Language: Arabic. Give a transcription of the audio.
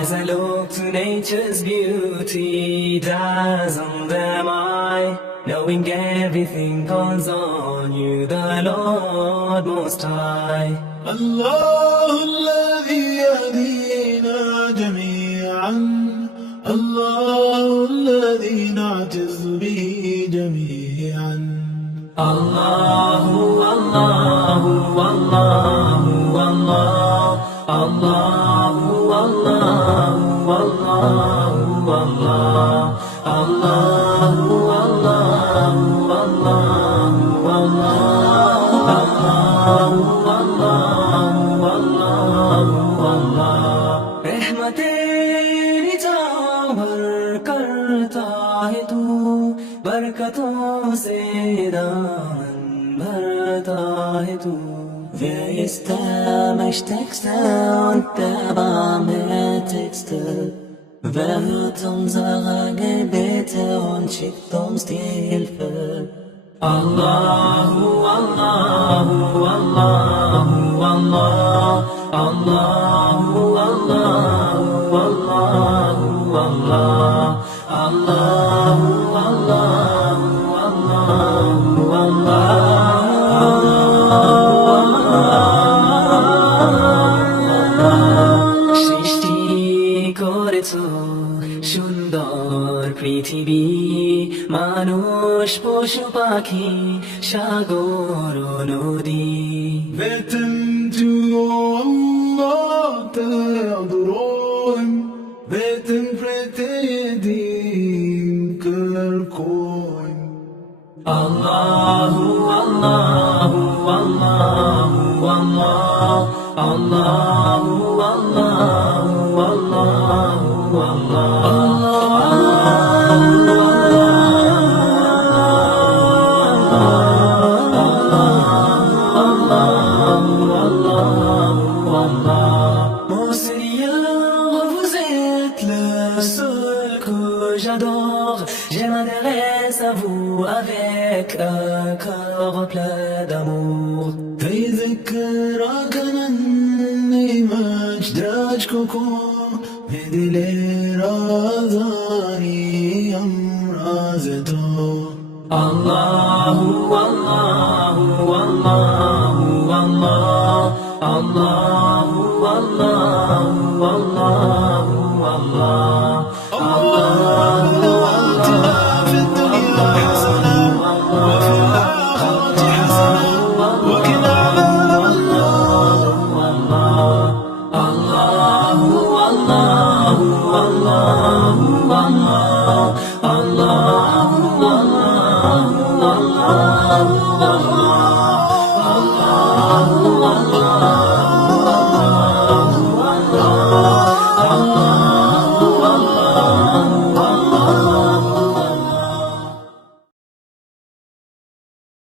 As I look to nature's beauty, dazzled am I, knowing everything calls on you, the Lord Most High. الله الذي يهدينا جميعا، الله الذي نعتز به جميعا. الله الله الله الله الله الله الله الله बरकतों से दामन भरता है तू. Wer ist der Mächtigste und der Barmherzigste? Wer hört unsere Gebete und schickt uns die Hilfe? Allahu, Allahu, Allahu, Allah, Allahu, Allahu, Allahu, Allah, Allahu, Allahu, সৃষ্টি করেছ সুন্দর পৃথিবী, মানুষ পশু পাখি সাগর নদী. Beten du Allah teaduron, beten pretedim kerkoin. Allahu, Allahu, Allahu, Allah, Allahu, Allahu, Allahu, Mon Seigneur, vous êtes le seul que j'adore. Je m'adresse à vous avec un cœur plein d'amour. في ذكرك مني مجدك بدلي رازاني أمرازته. Allahu, Allahu, Allahu, Allah, Allahu, Allahu, Allahu, Allah. ربنا آتنا في الدنيا حسنة وفي الآخرة حسنة وقنا عذاب النار. Allahu, Allahu, Allahu, Allahu,